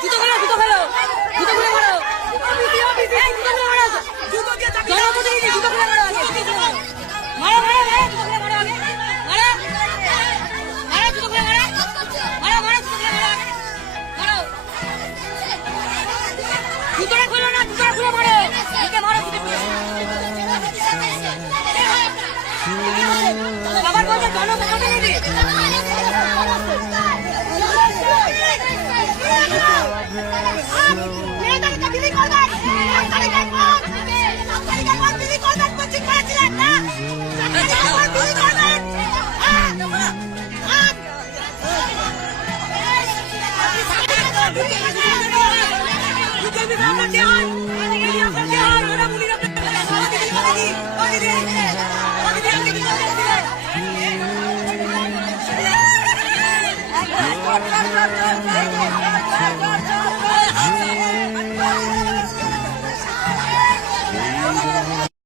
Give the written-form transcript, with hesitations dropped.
জুতো খেলো জুতো খেলো জুতো খুলে মারো জনপ্রতিনিধি জুতো খুলে মারো আগে মারো মারো মারো জুতো খুলে মারো আগে মারো মারো জুতো খুলে মারো মারো মারো জুতো খুলে মারো আগে মারো জুতোটা খুলো না জুতোটা খুলে মারো একে মারো জুতো খুলে বাবার বলছে জনপ্রতিনিধি